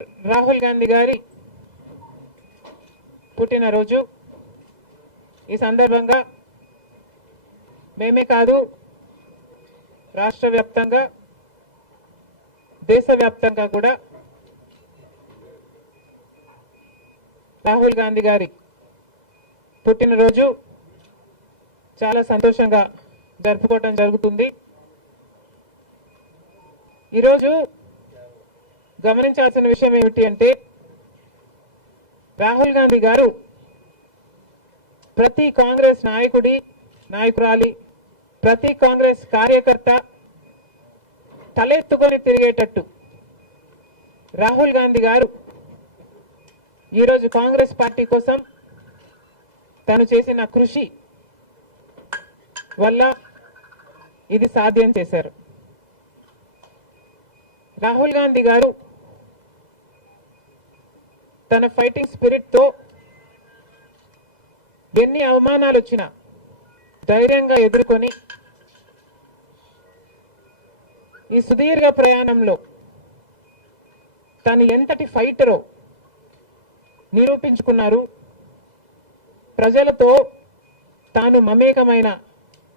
రాహుల్ గాంధీ గారి పుట్టినరోజు. ఈ సందర్భంగా మేమే కాదు, రాష్ట్ర వ్యాప్తంగా దేశవ్యాప్తంగా కూడా రాహుల్ గాంధీ గారి పుట్టినరోజు చాలా సంతోషంగా జరుపుకోవటం జరుగుతుంది. ఈరోజు గమనించాల్సిన విషయం ఏమిటి అంటే, రాహుల్ గాంధీ గారు ప్రతి కాంగ్రెస్ నాయకురాలి, ప్రతి కాంగ్రెస్ కార్యకర్త తలెత్తుకొని తిరిగేటట్టు రాహుల్ గాంధీ గారు ఈరోజు కాంగ్రెస్ పార్టీ కోసం తను చేసిన కృషి వల్ల ఇది సాధ్యం చేశారు. రాహుల్ గాంధీ గారు తన ఫైటింగ్ స్పిరిట్ తో ఎన్ని అవమానాలు వచ్చినా ధైర్యంగా ఎదుర్కొని ఈ సుదీర్ఘ ప్రయాణంలో తను ఎంతటి ఫైటరో నిరూపించుకున్నారు. ప్రజలతో తాను మమేకమైన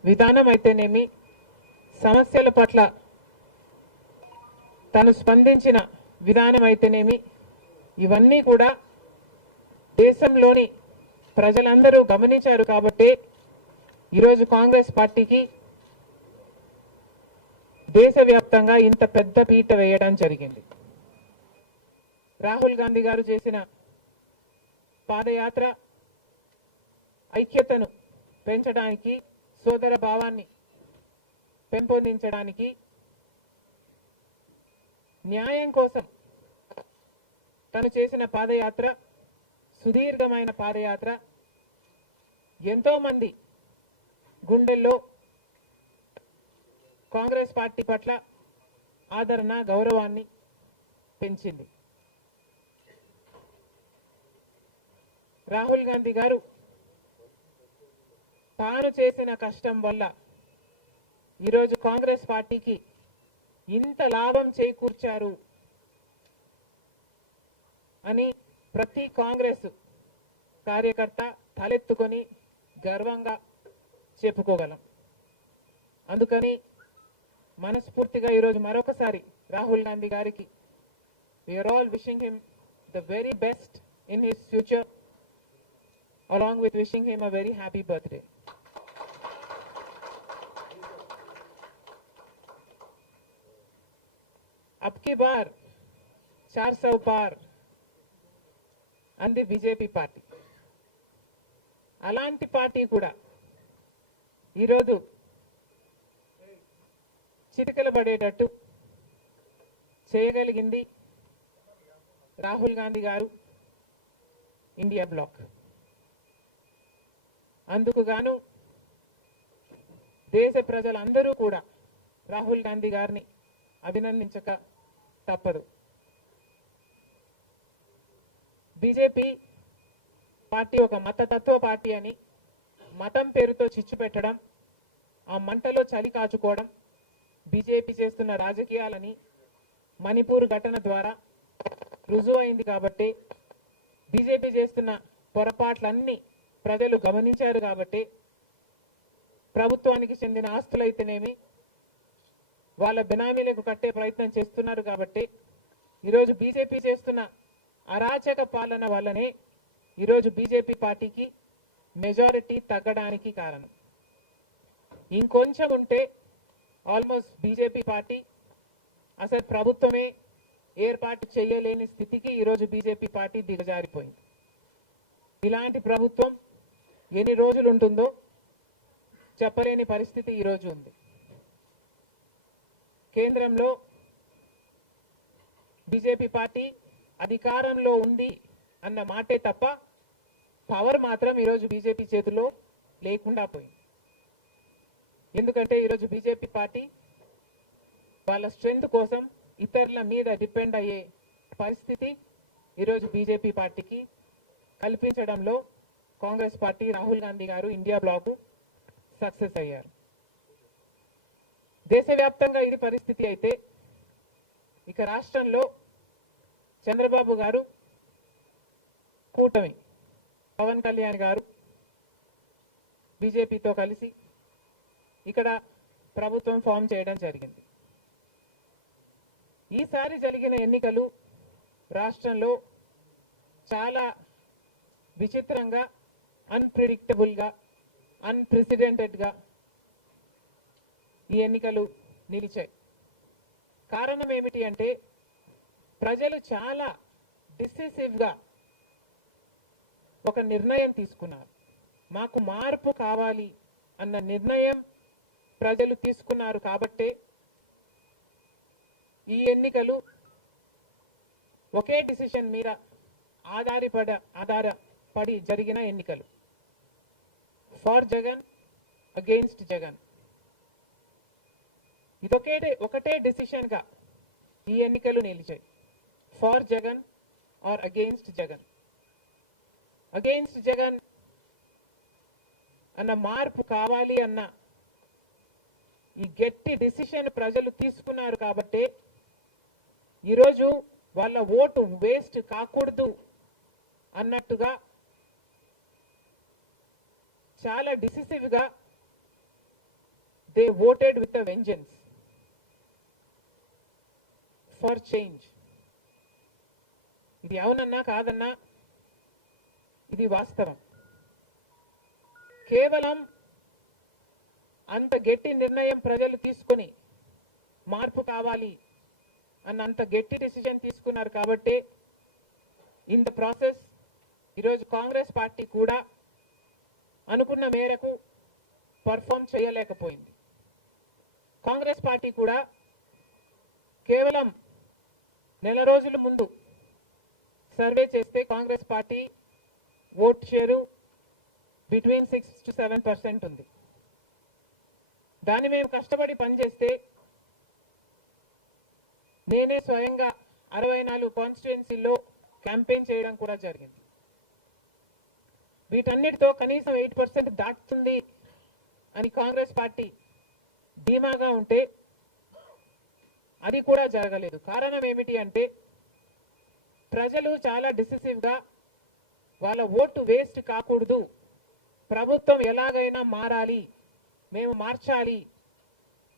విధానం అయితేనేమి, సమస్యల పట్ల తను స్పందించిన విధానం అయితేనేమి, ఇవన్నీ కూడా దేశంలోని ప్రజలందరూ గమనించారు. కాబట్టి ఈరోజు కాంగ్రెస్ పార్టీకి దేశవ్యాప్తంగా ఇంత పెద్ద పీట వేయడం జరిగింది. రాహుల్ గాంధీ గారు చేసిన పాదయాత్ర ఐక్యతను పెంచడానికి, సోదర భావాన్ని పెంపొందించడానికి, న్యాయం కోసం తను చేసిన పాదయాత్ర, సుదీర్ఘమైన పాదయాత్ర ఎంతో మంది గుండెల్లో కాంగ్రెస్ పార్టీ పట్ల ఆదరణ, గౌరవాన్ని పెంచింది. రాహుల్ గాంధీ గారు తాను చేసిన కష్టం వల్ల ఈరోజు కాంగ్రెస్ పార్టీకి ఇంత లాభం చేకూర్చారు అని ప్రతి కాంగ్రెస్ కార్యకర్త తలెత్తుకొని గర్వంగా చెప్పుకోగలం. అందుకని మనస్ఫూర్తిగా ఈరోజు మరొకసారి రాహుల్ గాంధీ గారికి we are all wishing him the very best in his future, along with wishing him a very happy birthday. अब की बार 400 पार అంది బీజేపీ పార్టీ. అలాంటి పార్టీ కూడా ఈరోజు చిటికలు పడేటట్టు చేయగలిగింది రాహుల్ గాంధీ గారు, ఇండియా బ్లాక్. అందుకు గాను దేశ ప్రజలందరూ కూడా రాహుల్ గాంధీ గారిని అభినందించక తప్పదు. బీజేపీ పార్టీ ఒక మతతత్వ పార్టీ అని మతం పేరుతో చిచ్చు పెట్టడం, ఆ మంటలో చలి కాచుకోవడం బీజేపీ చేస్తున్న రాజకీయాలని మణిపూర్ ఘటన ద్వారా రుజువైంది. కాబట్టి బీజేపీ చేస్తున్న పొరపాట్లన్నీ ప్రజలు గమనించారు. కాబట్టి ప్రభుత్వానికి చెందిన ఆస్తులైతేనేమి వాళ్ళ బినామీలకు కట్టే ప్రయత్నం చేస్తున్నారు. కాబట్టి ఈరోజు బీజేపీ చేస్తున్న అరాచక పాలన వల్లనే ఈరోజు బీజేపీ పార్టీకి మెజారిటీ తగ్గడానికి కారణం. ఇంకొంచెం ఉంటే ఆల్మోస్ట్ బీజేపీ పార్టీ అసలు ప్రభుత్వమే ఏర్పాటు చేయలేని స్థితికి ఈరోజు బీజేపీ పార్టీ దిగజారిపోయింది. ఇలాంటి ప్రభుత్వం ఎన్ని రోజులు ఉంటుందో చెప్పలేని పరిస్థితి ఈరోజు ఉంది. కేంద్రంలో బీజేపీ పార్టీ అధికారంలో ఉంది అన్న మాటే తప్ప పవర్ మాత్రం ఈరోజు బీజేపీ చేతిలో లేకుండా పోయింది. ఎందుకంటే ఈరోజు బీజేపీ పార్టీ వాళ్ళ స్ట్రెంగ్త్ కోసం ఇతరుల మీద డిపెండ్ అయ్యే పరిస్థితి ఈరోజు బీజేపీ పార్టీకి కల్పించడంలో కాంగ్రెస్ పార్టీ, రాహుల్ గాంధీ గారు, ఇండియా బ్లాక్ సక్సెస్ అయ్యారు. దేశవ్యాప్తంగా ఇది పరిస్థితి అయితే ఇక రాష్ట్రంలో చంద్రబాబు గారు కూటమి పవన్ కళ్యాణ్ గారు బీజేపీతో కలిసి ఇక్కడ ప్రభుత్వం ఫామ్ చేయడం జరిగింది. ఈసారి జరిగిన ఎన్నికలు రాష్ట్రంలో చాలా విచిత్రంగా, అన్ప్రిడిక్టబుల్గా, అన్ప్రెసిడెంటెడ్గా ఈ ఎన్నికలు నిలిచాయి. కారణం ఏమిటి అంటే ప్రజలు చాలా డిసిసివ్గా ఒక నిర్ణయం తీసుకున్నారు. మాకు మార్పు కావాలి అన్న నిర్ణయం ప్రజలు తీసుకున్నారు కాబట్టే ఈ ఎన్నికలు ఒకే డిసిషన్ మీద ఆధారపడి జరిగిన ఎన్నికలు. For Jagan, against Jagan. ఒకటే డిసిషన్ గా ఈ ఎన్నికలు నిలిచాయి. For Jagan or against Jagan. Against Jagan అన్న మార్పు కావాలి అన్న ఈ గట్టి డిసిషన్ ప్రజలు తీసుకున్నారు కాబట్టి ఈరోజు వాళ్ళ ఓటు వేస్ట్ కాకూడదు అన్నట్టుగా చాలా డిసిసివ్ గా they voted with a vengeance for change. ఇది అవునన్నా కాదన్నా ఇది వాస్తవం. కేవలం అంత గట్టి నిర్ణయం ప్రజలు తీసుకొని మార్పు కావాలి అన్నంత గట్టి డిసిజన్ తీసుకున్నారు కాబట్టి ఇన్ ద ప్రాసెస్ ఈరోజు కాంగ్రెస్ పార్టీ కూడా అనుకున్న మేరకు పర్ఫామ్ చేయలేకపోయింది. కాంగ్రెస్ పార్టీ కూడా కేవలం నెల రోజుల ముందు సర్వే చేస్తే Congress party vote share between 6 to 7% ఉంది. దాన్ని మేము కష్టపడి పనిచేస్తే నేనే స్వయంగా 64 కాన్స్టిట్యుయెన్సీల్లో క్యాంపెయిన్ చేయడం కూడా జరిగింది. వీటన్నిటితో కనీసం 8% దాటుతుంది అని కాంగ్రెస్ పార్టీ ధీమాగా ఉంటే అది కూడా జరగలేదు. కారణం ఏమిటి అంటే ప్రజలు చాలా డిసిసివ్గా వాళ్ళ ఓటు వేస్ట్ కాకూడదు, ప్రభుత్వం ఎలాగైనా మారాలి, మేము మార్చాలి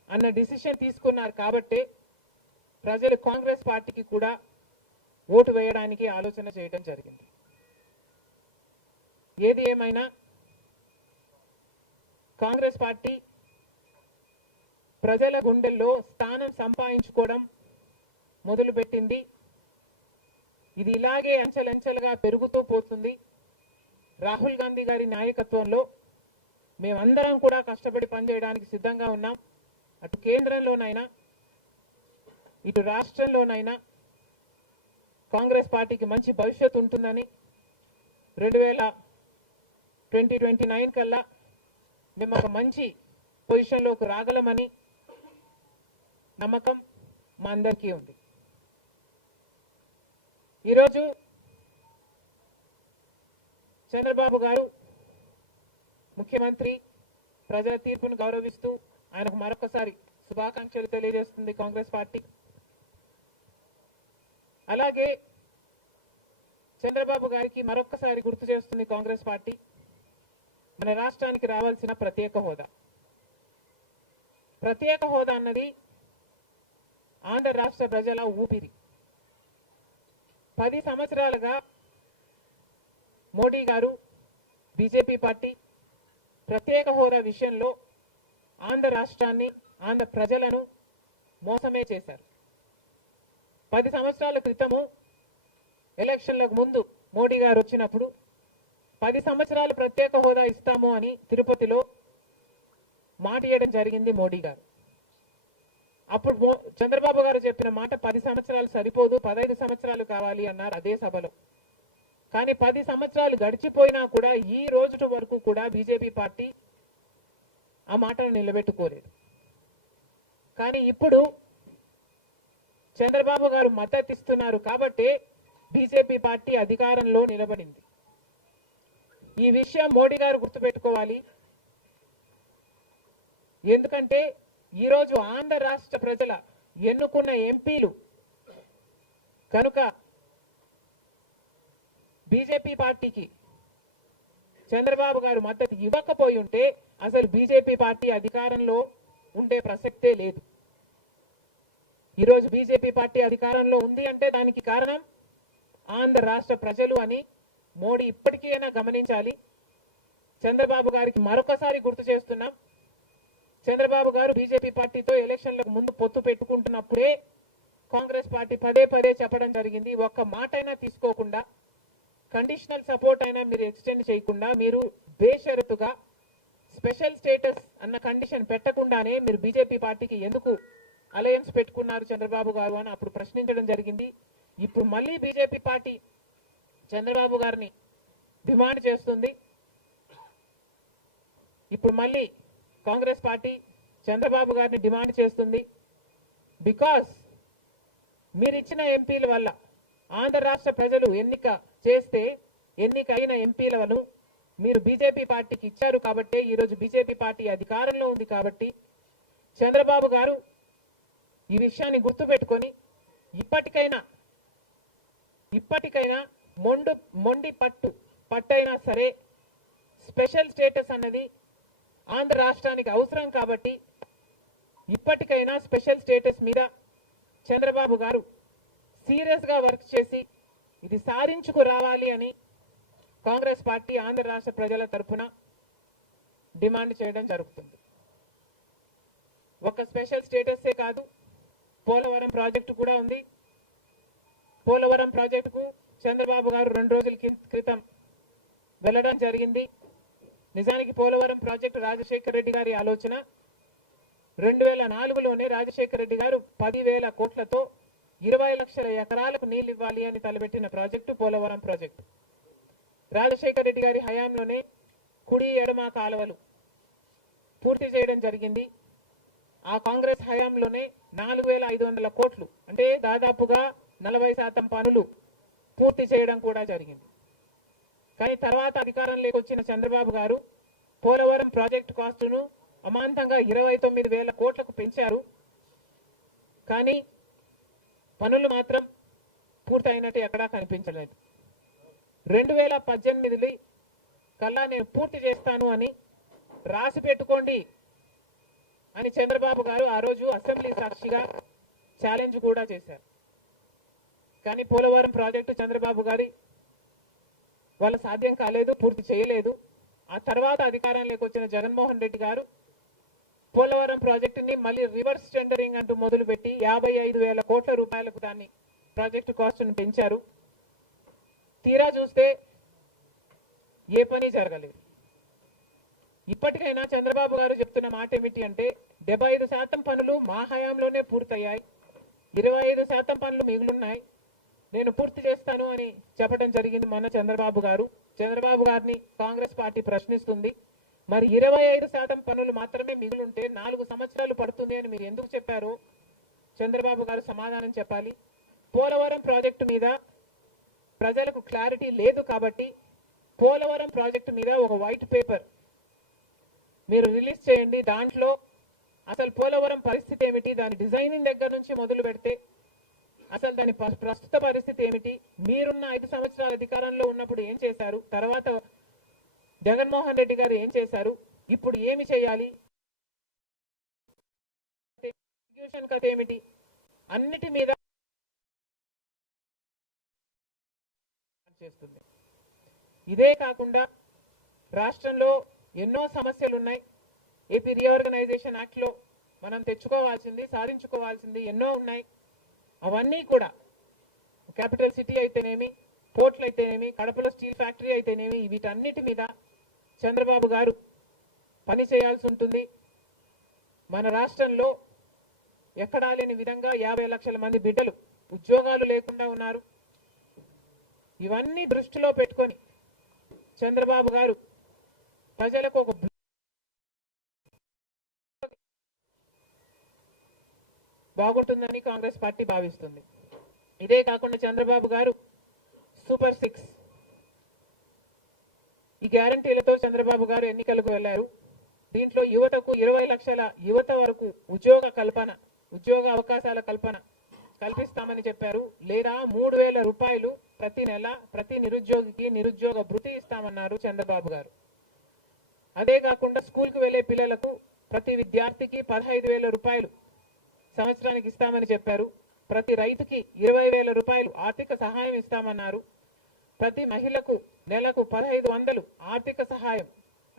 అన్న డిసిషన్ తీసుకున్నారు కాబట్టి ప్రజలు కాంగ్రెస్ పార్టీకి కూడా ఓటు వేయడానికి ఆలోచన చేయడం జరిగింది. ఏది ఏమైనా కాంగ్రెస్ పార్టీ ప్రజల గుండెల్లో స్థానం సంపాదించుకోవడం మొదలుపెట్టింది. ఇది ఇలాగే అంచెలంచెలుగా పెరుగుతూ పోతుంది. రాహుల్ గాంధీ గారి నాయకత్వంలో మేమందరం కూడా కష్టపడి పనిచేయడానికి సిద్ధంగా ఉన్నాం. అటు కేంద్రంలోనైనా ఇటు రాష్ట్రంలోనైనా కాంగ్రెస్ పార్టీకి మంచి భవిష్యత్తు ఉంటుందని 2029 కల్లా మేము ఒక మంచి పొజిషన్లోకి రాగలమని నమ్మకం మా అందరికీ ఉంది. ఈరోజు చంద్రబాబు గారు ముఖ్యమంత్రి ప్రజల తీర్పును గౌరవిస్తూ ఆయనకు మరొకసారి శుభాకాంక్షలు తెలియజేస్తుంది కాంగ్రెస్ పార్టీ. అలాగే చంద్రబాబు గారికి మరొకసారి గుర్తు చేస్తుంది కాంగ్రెస్ పార్టీ మన రాష్ట్రానికి రావాల్సిన ప్రత్యేక హోదా. ప్రత్యేక హోదా అన్నది ఆంధ్ర రాష్ట్ర ప్రజల ఊపిరి. 10 సంవత్సరాలుగా మోడీ గారు, బీజేపీ పార్టీ ప్రత్యేక హోదా విషయంలో ఆంధ్ర రాష్ట్రాన్ని, ఆంధ్ర ప్రజలను మోసమే చేశారు. 10 సంవత్సరాల క్రితము ఎలక్షన్లకు ముందు మోడీ గారు వచ్చినప్పుడు 10 సంవత్సరాలు ప్రత్యేక హోదా ఇస్తాము అని తిరుపతిలో మాట ఇవ్వడం జరిగింది మోడీ గారు. అప్పుడు చంద్రబాబు గారు చెప్పిన మాట 10 సంవత్సరాలు సరిపోదు, 15 సంవత్సరాలు కావాలి అన్నారు అదే సభలో. కానీ 10 సంవత్సరాలు గడిచిపోయినా కూడా ఈ రోజు వరకు కూడా బీజేపీ పార్టీ ఆ మాటను నిలబెట్టుకోలేదు. కానీ ఇప్పుడు చంద్రబాబు గారు మద్దతు ఇస్తున్నారు కాబట్టి బీజేపీ పార్టీ అధికారంలో నిలబడింది. ఈ విషయం మోడీ గారు గుర్తుపెట్టుకోవాలి. ఎందుకంటే ఈరోజు ఆంధ్ర రాష్ట్ర ప్రజల ఎన్నుకున్న ఎంపీలు కనుక బీజేపీ పార్టీకి చంద్రబాబు గారు మద్దతు ఇవ్వకపోయి ఉంటే అసలు బీజేపీ పార్టీ అధికారంలో ఉండే ప్రసక్తే లేదు. ఈరోజు బీజేపీ పార్టీ అధికారంలో ఉంది అంటే దానికి కారణం ఆంధ్ర రాష్ట్ర ప్రజలు అని మోడీ ఇప్పటికైనా గమనించాలి. చంద్రబాబు గారికి మరొకసారి గుర్తు చేస్తున్నాం, చంద్రబాబు గారు బీజేపీ పార్టీతో ఎలక్షన్లకు ముందు పొత్తు పెట్టుకుంటున్నప్పుడే కాంగ్రెస్ పార్టీ పదే పదే చెప్పడం జరిగింది, ఒక్క మాట అయినా తీసుకోకుండా, కండిషనల్ సపోర్ట్ అయినా మీరు ఎక్స్టెండ్ చేయకుండా, మీరు బేషరతుగా స్పెషల్ స్టేటస్ అన్న కండిషన్ పెట్టకుండానే మీరు బీజేపీ పార్టీకి ఎందుకు అలయన్స్ పెట్టుకున్నారు చంద్రబాబు గారు అని అప్పుడు ప్రశ్నించడం జరిగింది. ఇప్పుడు మళ్ళీ బీజేపీ పార్టీ చంద్రబాబు గారిని డిమాండ్ చేస్తుంది. ఇప్పుడు మళ్ళీ కాంగ్రెస్ పార్టీ చంద్రబాబు గారిని డిమాండ్ చేస్తుంది. బికాస్ మీరు ఇచ్చిన ఎంపీల వల్ల ఆంధ్ర రాష్ట్ర ప్రజలు ఎన్నికైన ఎంపీలను మీరు బీజేపీ పార్టీకి ఇచ్చారు కాబట్టి ఈరోజు బీజేపీ పార్టీ అధికారంలో ఉంది కాబట్టి చంద్రబాబు గారు ఈ విషయాన్ని గుర్తుపెట్టుకొని ఇప్పటికైనా మొండి పట్టైనా సరే స్పెషల్ స్టేటస్ అన్నది ఆంధ్ర రాష్ట్రానికి అవసరం కాబట్టి ఇప్పటికైనా స్పెషల్ స్టేటస్ మీద చంద్రబాబు గారు సీరియస్ గా వర్క్ చేసి ఇది సాధించుకు రావాలి అని కాంగ్రెస్ పార్టీ ఆంధ్ర రాష్ట్ర ప్రజల తరఫున డిమాండ్ చేయడం జరుగుతుంది. ఒక స్పెషల్ స్టేటసే కాదు, పోలవరం ప్రాజెక్టు కూడా ఉంది. పోలవరం ప్రాజెక్టుకు చంద్రబాబు గారు 2 రోజుల క్రితం వెళ్ళడం జరిగింది. నిజానికి పోలవరం ప్రాజెక్టు రాజశేఖర రెడ్డి గారి ఆలోచన. 2004లోనే రాజశేఖర రెడ్డి గారు 10,000 కోట్లతో 20 లక్షల ఎకరాలకు నీళ్లు ఇవ్వాలి అని తలపెట్టిన ప్రాజెక్టు పోలవరం ప్రాజెక్టు. రాజశేఖర రెడ్డి గారి హయాంలోనే కుడి ఎడమ కాలువలు పూర్తి చేయడం జరిగింది. ఆ కాంగ్రెస్ హయాంలోనే 4,500 కోట్లు అంటే దాదాపుగా 40% పనులు పూర్తి చేయడం కూడా జరిగింది. కానీ తర్వాత అధికారంలోకి వచ్చిన చంద్రబాబు గారు పోలవరం ప్రాజెక్టు కాస్టును అమాంతంగా 29,000 కోట్లకు పెంచారు. కానీ పనులు మాత్రం పూర్తయినట్టు ఎక్కడా కనిపించలేదు. 2018 కల్లా నేను పూర్తి చేస్తాను అని రాసి పెట్టుకోండి అని చంద్రబాబు గారు ఆ రోజు అసెంబ్లీ సాక్షిగా ఛాలెంజ్ కూడా చేశారు. కానీ పోలవరం ప్రాజెక్టు చంద్రబాబు గారి వాళ్ళ సాధ్యం కాలేదు, పూర్తి చేయలేదు. ఆ తర్వాత అధికారంలోకి వచ్చిన జగన్మోహన్ రెడ్డి గారు పోలవరం ప్రాజెక్టుని మళ్ళీ రివర్స్ టెండరింగ్ అంటూ మొదలుపెట్టి 55,000 కోట్ల రూపాయలకు దాన్ని ప్రాజెక్టు కాస్ట్ను పెంచారు. తీరా చూస్తే ఏ పని జరగలేదు. ఇప్పటికైనా చంద్రబాబు గారు చెప్తున్న మాట ఏమిటి అంటే 75% పనులు మా హయాంలోనే పూర్తయ్యాయి, 25% పనులు మిగులున్నాయి, నేను పూర్తి చేస్తాను అని చెప్పడం జరిగింది మొన్న చంద్రబాబు గారు. చంద్రబాబు గారిని కాంగ్రెస్ పార్టీ ప్రశ్నిస్తుంది, మరి 25% పనులు మాత్రమే మిగులుంటే 4 సంవత్సరాలు పడుతుంది అని మీరు ఎందుకు చెప్పారో చంద్రబాబు గారు సమాధానం చెప్పాలి. పోలవరం ప్రాజెక్టు మీద ప్రజలకు క్లారిటీ లేదు కాబట్టి పోలవరం ప్రాజెక్టు మీద ఒక వైట్ పేపర్ మీరు రిలీజ్ చేయండి. దాంట్లో అసలు పోలవరం పరిస్థితి ఏమిటి, దాని డిజైనింగ్ దగ్గర నుంచి మొదలు పెడితే అసలు దాని ప్రస్తుత పరిస్థితి ఏమిటి, మీరున్న 5 సంవత్సరాల అధికారంలో ఉన్నప్పుడు ఏం చేశారు, తర్వాత జగన్మోహన్ రెడ్డి గారు ఏం చేశారు, ఇప్పుడు ఏమి చేయాలి, ఎగ్జిక్యూషన్ కథ ఏమిటి, అన్నిటి మీద చేస్తుంది. ఇదే కాకుండా రాష్ట్రంలో ఎన్నో సమస్యలు ఉన్నాయి. ఏపీ రీఆర్గనైజేషన్ యాక్ట్ లో మనం తెచ్చుకోవాల్సింది, సాధించుకోవాల్సింది ఎన్నో ఉన్నాయి. అవన్నీ కూడా క్యాపిటల్ సిటీ అయితేనేమి, పోర్ట్లు అయితేనేమి, కడపలో స్టీల్ ఫ్యాక్టరీ అయితేనేమి, వీటన్నిటి మీద చంద్రబాబు గారు పని చేయాల్సి ఉంటుంది. మన రాష్ట్రంలో ఎక్కడా లేని విధంగా 50 లక్షల మంది బిడ్డలు ఉద్యోగాలు లేకుండా ఉన్నారు. ఇవన్నీ దృష్టిలో పెట్టుకొని చంద్రబాబు గారు ప్రజలకు ఒక బాగుంటుందని కాంగ్రెస్ పార్టీ భావిస్తుంది. ఇదే కాకుండా చంద్రబాబు గారు సూపర్ 6 ఈ గ్యారంటీలతో చంద్రబాబు గారు ఎన్నికలకు వెళ్లారు. దీంట్లో యువతకు 20 లక్షల యువత వరకు ఉద్యోగ అవకాశాల కల్పన కల్పిస్తామని చెప్పారు. లేదా 3,000 రూపాయలు ప్రతి నెల ప్రతి నిరుద్యోగికి నిరుద్యోగ భృతి ఇస్తామన్నారు చంద్రబాబు గారు. అదే కాకుండా స్కూల్కి వెళ్లే పిల్లలకు ప్రతి విద్యార్థికి 15,000 రూపాయలు సంవత్సరానికి ఇస్తామని చెప్పారు. ప్రతి రైతుకి 20,000 రూపాయలు ఆర్థిక సహాయం ఇస్తామన్నారు. ప్రతి మహిళకు నెలకు 1,500 ఆర్థిక సహాయం,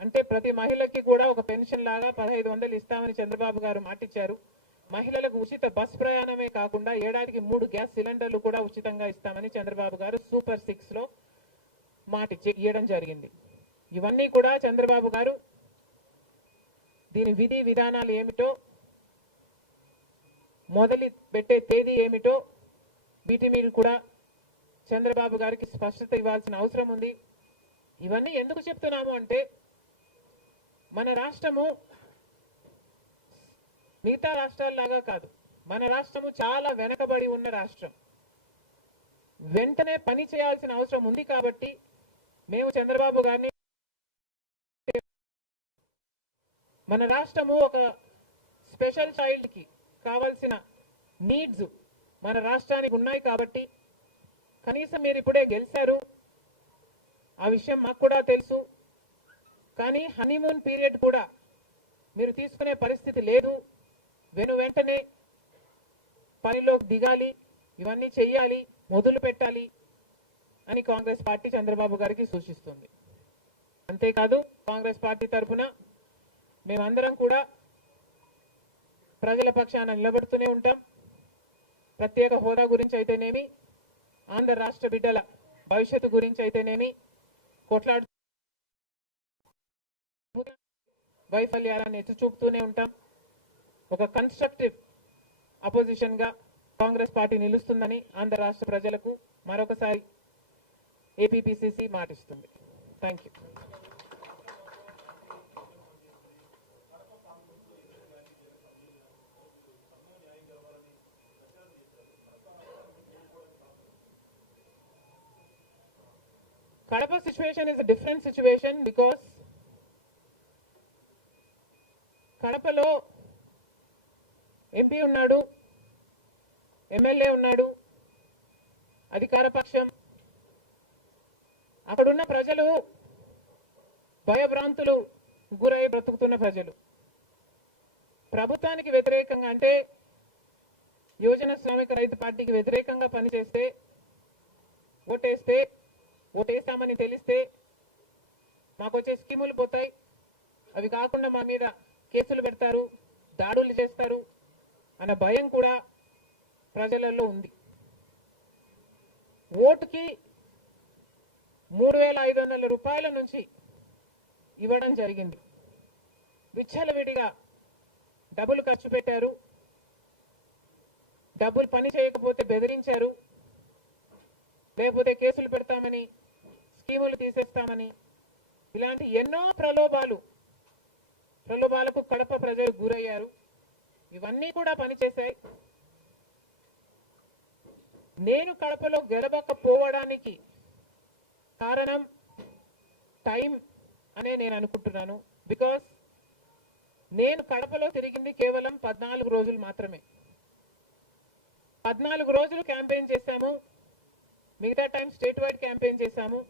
అంటే ప్రతి మహిళకి కూడా ఒక పెన్షన్ లాగా 1,500 ఇస్తామని చంద్రబాబు గారు మాటిచ్చారు. మహిళలకు ఉచిత బస్ ప్రయాణమే కాకుండా ఏడాదికి 3 గ్యాస్ సిలిండర్లు కూడా ఉచితంగా ఇస్తామని చంద్రబాబు గారు సూపర్ 6 లో ఇవ్వడం జరిగింది. ఇవన్నీ కూడా చంద్రబాబు గారు దీని విధి విధానాలు ఏమిటో, మొదలు పెట్టే తేదీ ఏమిటో వీటి మీద కూడా చంద్రబాబు గారికి స్పష్టత ఇవ్వాల్సిన అవసరం ఉంది. ఇవన్నీ ఎందుకు చెప్తున్నాము అంటే, మన రాష్ట్రము మిగతా రాష్ట్రాల్లాగా కాదు. మన రాష్ట్రము చాలా వెనకబడి ఉన్న రాష్ట్రం. వెంటనే పని చేయాల్సిన అవసరం ఉంది కాబట్టి మేము చంద్రబాబు గారిని, మన రాష్ట్రము ఒక స్పెషల్ చైల్డ్ కి కావాల్సిన నీడ్స్ మన రాష్ట్రానికి ఉన్నాయి కాబట్టి, కనీసం మీరు ఇప్పుడే గెలిచారు, ఆ విషయం మాకు కూడా తెలుసు. కానీ హనీమూన్ పీరియడ్ కూడా మీరు తీసుకునే పరిస్థితి లేదు. వెంటనే పనిలోకి దిగాలి, ఇవన్నీ చెయ్యాలి, మొదలు పెట్టాలి అని కాంగ్రెస్ పార్టీ చంద్రబాబు గారికి సూచిస్తుంది. అంతేకాదు, కాంగ్రెస్ పార్టీ తరఫున మేమందరం కూడా ప్రజల పక్షాన నిలబడుతూనే ఉంటాం. ప్రత్యేక హోదా గురించి అయితేనేమి, ఆంధ్ర రాష్ట్ర బిడ్డల భవిష్యత్తు గురించి అయితేనేమి కొట్లాడు వైఫల్యాలను ఎత్తి చూపుతూనే ఉంటాం. ఒక కన్స్ట్రక్టివ్ అపోజిషన్ గా కాంగ్రెస్ పార్టీ నిలుస్తుందని ఆంధ్ర రాష్ట్ర ప్రజలకు మరొకసారి ఏపీపీసీసీ మాటిస్తుంది. Thank you. Kadapa situation is a different situation because కడపలో ఎంపీ ఉన్నాడు, ఎమ్మెల్యే ఉన్నాడు, అధికార పక్షం. అక్కడున్న ప్రజలు భయభ్రాంతులు గురై బ్రతుకుతున్న ప్రజలు. ప్రభుత్వానికి వ్యతిరేకంగా, అంటే యువజన శ్రామిక రైతు పార్టీకి వ్యతిరేకంగా పనిచేస్తే, ఓటేస్తామని తెలిస్తే మాకు వచ్చే స్కీములు పోతాయి, అవి కాకుండా మా మీద కేసులు పెడతారు, దాడులు చేస్తారు అన్న భయం కూడా ప్రజలలో ఉంది. ఓటుకి 3,500 రూపాయల నుంచి ఇవ్వడం జరిగింది. విచ్చలవిడిగా డబ్బులు ఖర్చు పెట్టారు. డబ్బులు పని చేయకపోతే బెదిరించారు, లేకపోతే కేసులు పెడతామని, స్కీములు తీసేస్తామని, ఇలాంటి ఎన్నో ప్రలోభాలకు కడప ప్రజలు గురయ్యారు. ఇవన్నీ కూడా పనిచేశాయి. నేను కడపలో గెలవకపోవడానికి కారణం టైం అనే నేను అనుకుంటున్నాను. బికాస్ నేను కడపలో తిరిగింది కేవలం 14 రోజులు మాత్రమే. 14 రోజులు క్యాంపెయిన్ చేశాము. మిగతా టైం స్టేట్ వైడ్ క్యాంపెయిన్ చేశాము.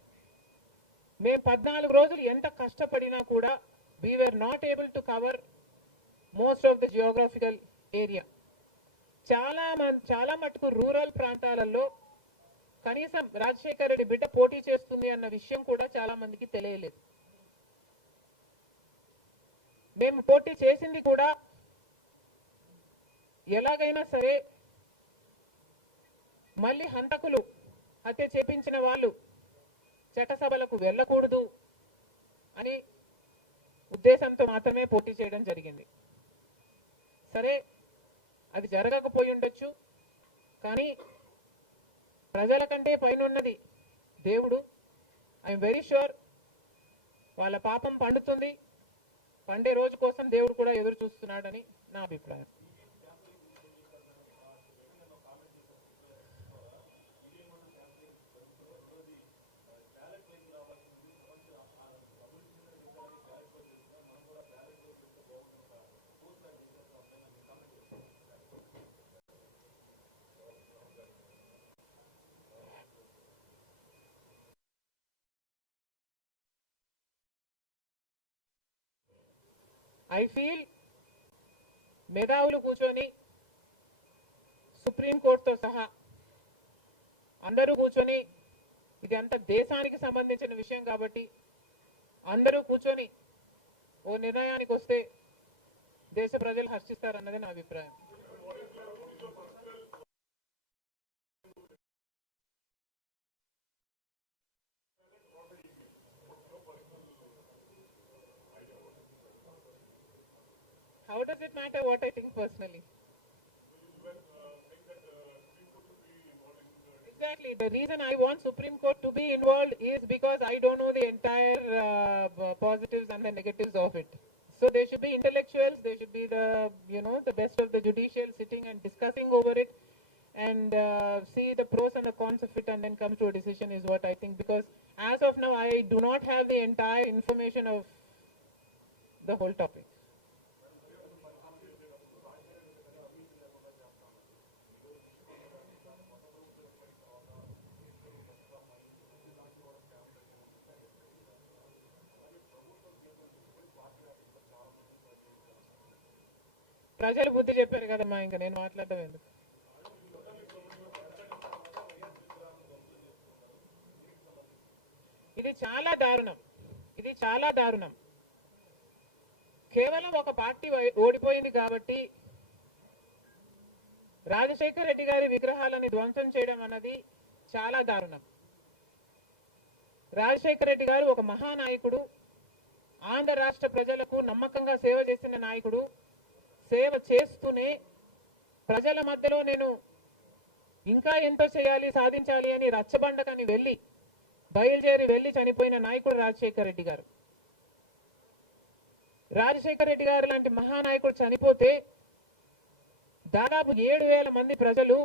మేము 14 రోజులు ఎంత కష్టపడినా కూడా we were not able to cover most of the geographical area. చాలా మటుకు రూరల్ ప్రాంతాలలో కనీసం రాజశేఖర రెడ్డి బిడ్డ పోటీ చేస్తుంది అన్న విషయం కూడా చాలా మందికి తెలియలేదు. మేము పోటీ చేసింది కూడా ఎలాగైనా సరే మళ్ళీ హంతకులు, హత్య చేపించిన వాళ్ళు చట్టసభలకు వెళ్ళకూడదు అని ఉద్దేశంతో మాత్రమే పోటీ చేయడం జరిగింది. సరే, అది జరగకపోయి ఉండొచ్చు, కానీ ప్రజల కంటే పైనున్నది దేవుడు. ఐఎమ్ వెరీ ష్యూర్ వాళ్ళ పాపం పండుతుంది. పండే రోజు కోసం దేవుడు కూడా ఎదురు చూస్తున్నాడని నా అభిప్రాయం. ఐ ఫీల్ మేధావులు కూర్చొని సుప్రీంకోర్టుతో సహా అందరూ కూర్చొని, ఇది అంత దేశానికి సంబంధించిన విషయం కాబట్టి అందరూ కూర్చొని ఓ నిర్ణయానికి వస్తే దేశ ప్రజలు హర్షిస్తారన్నది నా అభిప్రాయం. How does it matter what I think personally? Exactly. The reason I want Supreme Court to be involved is because I don't know the entire positives and the negatives of it. So there should be intellectuals, there should be the best of the judicial sitting and discussing over it and see the pros and the cons of it and then come to a decision is what I think. Because as of now, I do not have the entire information of the whole topic. ప్రజలు బుద్ధి చెప్పారు కదమ్మా, ఇంకా నేను మాట్లాడటం ఎందుకు. ఇది చాలా దారుణం, ఇది చాలా దారుణం. కేవలం ఒక పార్టీ ఓడిపోయింది కాబట్టి రాజశేఖర్ రెడ్డి గారి విగ్రహాలను ధ్వంసం చేయడం అన్నది చాలా దారుణం. రాజశేఖర్ రెడ్డి గారు ఒక మహానాయకుడు, ఆంధ్ర రాష్ట్ర ప్రజలకు నమ్మకంగా సేవ చేసిన నాయకుడు. సేవ చేస్తూనే ప్రజల మధ్యలో నేను ఇంకా ఎంతో చేయాలి, సాధించాలి అని రచ్చబండకని బయలుదేరి వెళ్ళి చనిపోయిన నాయకుడు రాజశేఖర్ రెడ్డి గారు. రాజశేఖర్ రెడ్డి గారు లాంటి మహానాయకుడు చనిపోతే దాదాపు 7,000 మంది ప్రజలు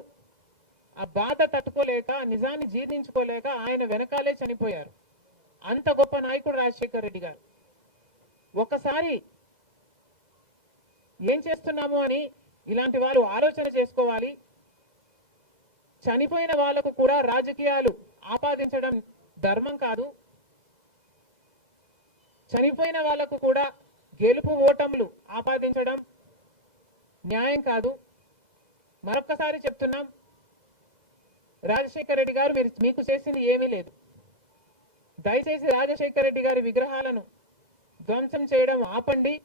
ఆ బాధ తట్టుకోలేక, నిజాన్ని జీర్ణించుకోలేక ఆయన వెనకాలే చనిపోయారు. అంత గొప్ప నాయకుడు రాజశేఖర్ రెడ్డి గారు. ఒకసారి ఏం చేస్తున్నాము అని ఇలాంటి వాళ్ళు ఆలోచన చేసుకోవాలి. చనిపోయిన వాళ్లకు కూడా రాజకీయాలు ఆపాదించడం ధర్మం కాదు. చనిపోయిన వాళ్లకు కూడా గెలుపు ఓటములు ఆపాదించడం న్యాయం కాదు. మరొక్కసారి చెప్తున్నాం, రాజశేఖర్ రెడ్డి గారు మీకు చేసింది ఏమీ లేదు. దయచేసి రాజశేఖర్ రెడ్డి గారి విగ్రహాలను ధ్వంసం చేయడం ఆపండి.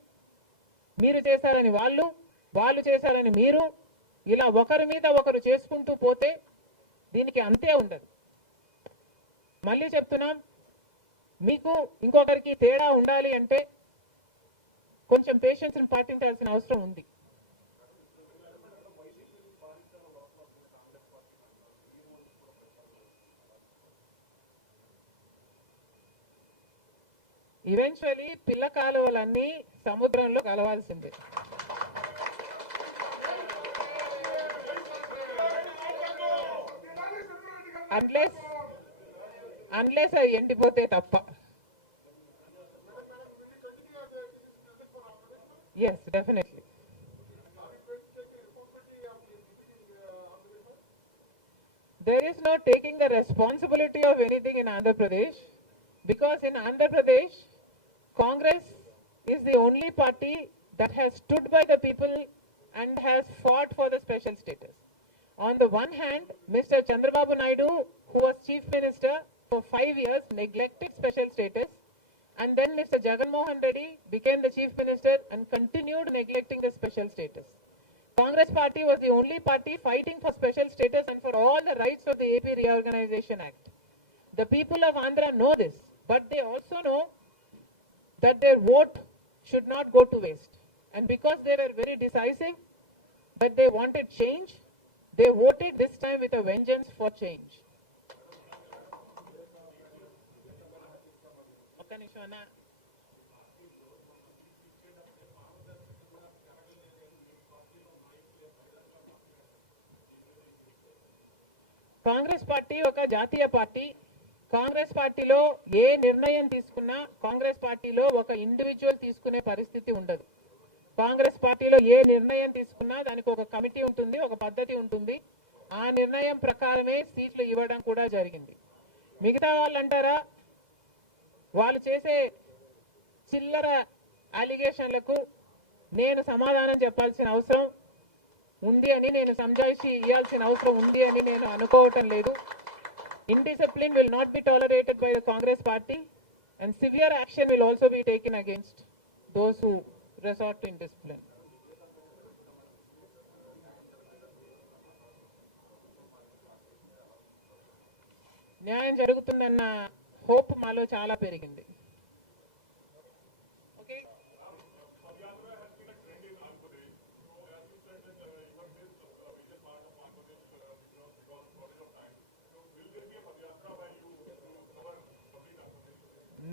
మీరు చేశారని వాళ్ళు చేశారని మీరు, ఇలా ఒకరి మీద ఒకరు చేసుకుంటూ పోతే దీనికి అంతే ఉండదు. మళ్ళీ చెప్తున్నాం, మీకు ఇంకొకరికి తేడా ఉండాలి అంటే కొంచెం పేషెన్స్ని పాటించాల్సిన అవసరం ఉంది. ఈవెన్చువలీ పిల్ల కాలువలన్నీ సముద్రంలో కలవాల్సిందే. అన్లెస్ అవి ఎండిపోతే తప్ప. Yes, definitely. There is no taking the responsibility of anything in Andhra Pradesh, because in Andhra Pradesh, Congress is the only party that has stood by the people and has fought for the special status. On the one hand, Mr. Chandrababu Naidu, who was Chief Minister for 5 years, neglected special status, and then Mr. Jagan Mohan Reddy became the Chief Minister and continued neglecting the special status. Congress party was the only party fighting for special status and for all the rights of the AP Reorganization Act. The people of Andhra know this, but they also know that their vote should not go to waste. And because they were very decisive, that they wanted change, they voted this time with a vengeance for change. Congress party ఒక జాతీయ party. Congress పార్టీలో ఏ నిర్ణయం తీసుకున్నా కాంగ్రెస్ పార్టీలో ఒక individual తీసుకునే పరిస్థితి ఉండదు. కాంగ్రెస్ పార్టీలో ఏ నిర్ణయం తీసుకున్నా దానికి ఒక కమిటీ ఉంటుంది, ఒక పద్ధతి ఉంటుంది. ఆ నిర్ణయం ప్రకారమే సీట్లు ఇవ్వడం కూడా జరిగింది. మిగతా వాళ్ళు అంటారా, వాళ్ళు చేసే చిల్లర అలిగేషన్లకు నేను సమాధానం చెప్పాల్సిన అవసరం ఉంది అని, నేను సంజాయిషి ఇవ్వాల్సిన అవసరం ఉంది అని నేను అనుకోవటం లేదు. Indiscipline will not be tolerated by the Congress party, and severe action will also be taken against those who resort to indiscipline. న్యాయం జరుగుతుందన్న హోప్ మాలో చాలా పెరిగింది. Okay,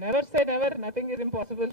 never say never, nothing is impossible.